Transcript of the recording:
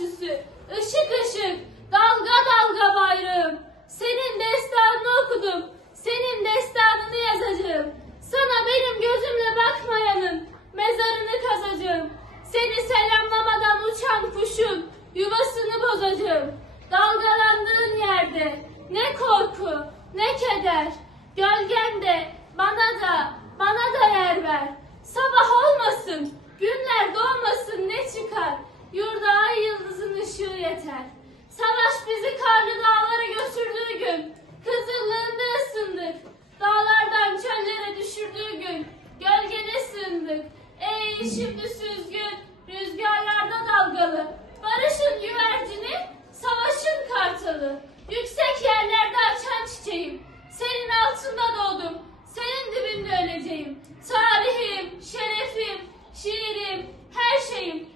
ışık ışık, dalga dalga bayrağım. Senin destanını okudum, senin destanını yazacağım. Sana benim gözümle bakmayanın mezarını kazacağım. Seni selamlamadan uçan kuşun yuvasını bozacağım. Dalgalandığın yerde ne korku Savaş bizi karlı dağlara götürdüğü gün, kızıllığında ısındık. Dağlardan çöllere düşürdüğü gün, gölgede sığındık. Ey şimdi süzgün, rüzgarlarda dalgalı. Barışın güvercini, savaşın kartalı. Yüksek yerlerde açan çiçeğim. Senin altında doğdum, senin dibinde öleceğim. Tarihim, şerefim, şiirim, her şeyim.